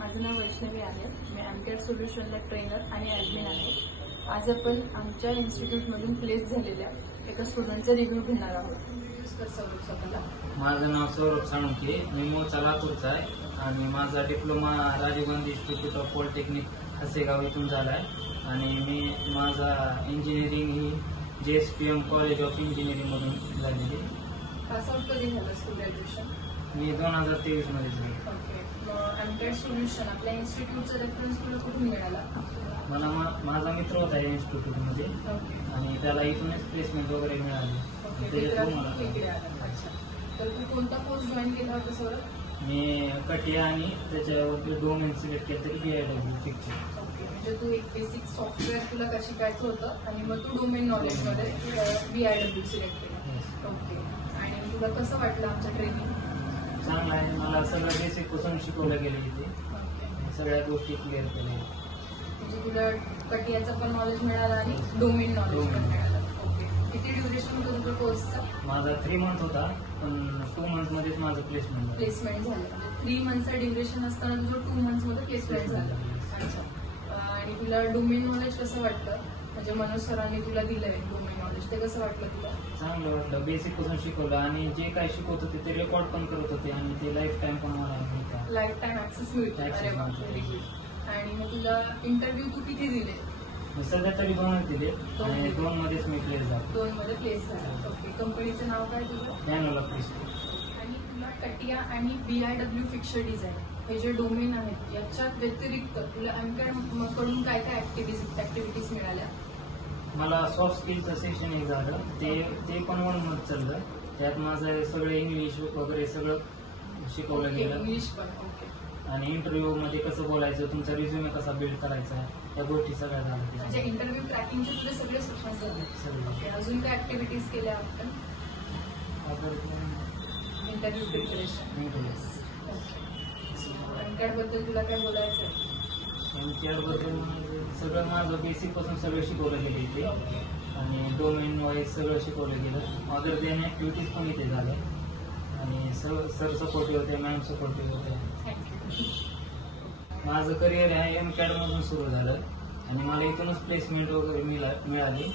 माझं नाव वैष्णवी आहे. मी एमकॅड सोल्युशनला ट्रेनर आणि ॲडमिन आहे. आज आपण आमच्या इन्स्टिट्यूटमधून प्लेस झालेल्या एका स्टुडंटचा रिव्ह्यू घेणार आहोत. स्वतःला माझं नाव सौरभ साळुंखे. मी मूळचा लातूरचा आहे आणि माझा diploma Rajiv Gandhi institute of polytechnic Hasegaon इथून झाला आहे आणि माझा इंजिनिअरिंग ही JSPM कॉलेज ऑफ इंजिनिअरिंगमधून झालेली. पास आउट कधी झालं ग्रॅज्युएशन? मी 2023 मध्ये झाले. ओके. एमकॅड सोल्युशन आपल्या इन्स्टिट्यूटचा रेफरन्स तुला कुठून मिळाला? मला माझा मित्र होता या इन्स्टिट्यूटमध्ये आणि त्याला इथूनच प्लेसमेंट वगैरे मिळाली. अच्छा. तर तू कोणता कोर्स जॉईन केला होता सौरभ? मी कटिया आणि त्याच्यावरती डोमेन सिलेक्ट केलं तरी BIW फिक्स. म्हणजे तू एक बेसिक सॉफ्टवेअर तुला शिकायचं होतं आणि मग तू डोमेन नॉलेजमध्ये BIW सिलेक्ट केलं. ओके. आणि तुला कसं वाटलं आमचं ट्रेनिंग? चांगलं आहे. मला सगळं बेसिक पासून शिकवलं गेलं इथे. सगळ्या गोष्टी क्लिअर केल्या. म्हणजे तुला कटियाचं पण नॉलेज मिळालं आणि डोमेन नॉलेज पण मिळालं. ओके. किती ड्युरेशन होतं तुझं कोर्सचा? माझा 3 मंथ होता पण 2 मंथमध्येच माझं प्लेसमेंट झालं. प्लेसमेंट झालं. 3 मंथचा ड्युरेशन असताना तुझं 2 मंथमध्ये प्लेसमेंट झालं. अच्छा. आणि तुला डोमेन नॉलेज कसं वाटलं? म्हणजे मनोज सरांनी तुला दिलंय डोमेन नॉलेज, ते कसं वाटलं तुला? चांगलं वाटलं. बेसिक पासून शिकवलं आणि जे काय शिकवत होते ते रेकॉर्ड पण करत होते आणि ते लाईफ टाइम पण मला मिळतं. लाईफ टाइम ऍक्सेस मिळतो. अरे वा, व्हेरी गुड. आणि मग तुला इंटरव्ह्यू तू किती दिले? सध्या तरी 2च दिले आणि 2 मध्येच मी प्लेस झालो. 2 मध्ये प्लेस झाला. ओके. कंपनीचं नाव काय तुझं? Canola place. आणि तुला कटिया आणि BIW फिक्चर डिझाईन हे जे डोमेन आहेत याच्या व्यतिरिक्त तुला एमकॅड कडून काय काय ऍक्टिव्हिटीज मिळाल्या? मला सॉफ्ट स्किलचं सेशन एक झालं. ते पण 1 मंथ चाललं. त्यात माझं सगळं इंग्लिश वगैरे सगळं शिकवलं गेलं. इंग्लिश पण. ओके. आणि इंटरव्ह्यू मध्ये कसं बोलायचं, तुमचा रिझ्युमे कसा बिल्ड करायचा, या गोष्टी सगळ्या झाल्या. म्हणजे इंटरव्ह्यू ट्रॅकिंगचे तुझे सगळे सेशन्स झाले. सगळे. अजून काय ऍक्टिव्हिटीज केल्या आपण? Interview preparation. एमकॅड बद्दल तुला काय बोलायचं आहे? एमकॅडबद्दल सगळं माझं बेसिक पासून सगळं शिकवलं गेलं इथे आणि डोमेन वाईज सगळं शिकवलं गेलं. अदर देन ऍक्टिव्हिटीज पण इथे झाल्या आणि सर सपोर्टिव्ह होते, मॅम सपोर्टिव्ह होते. माझं करिअर आहे एमकॅड मधून सुरू झालं आणि मला इथूनच प्लेसमेंट वगैरे मिळाली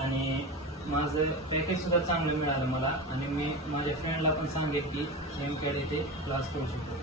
आणि माझं पॅकेज सुद्धा चांगलं मिळालं मला आणि मी माझ्या फ्रेंडला पण सांगेन की एमकॅड इथे क्लास करू शकतो.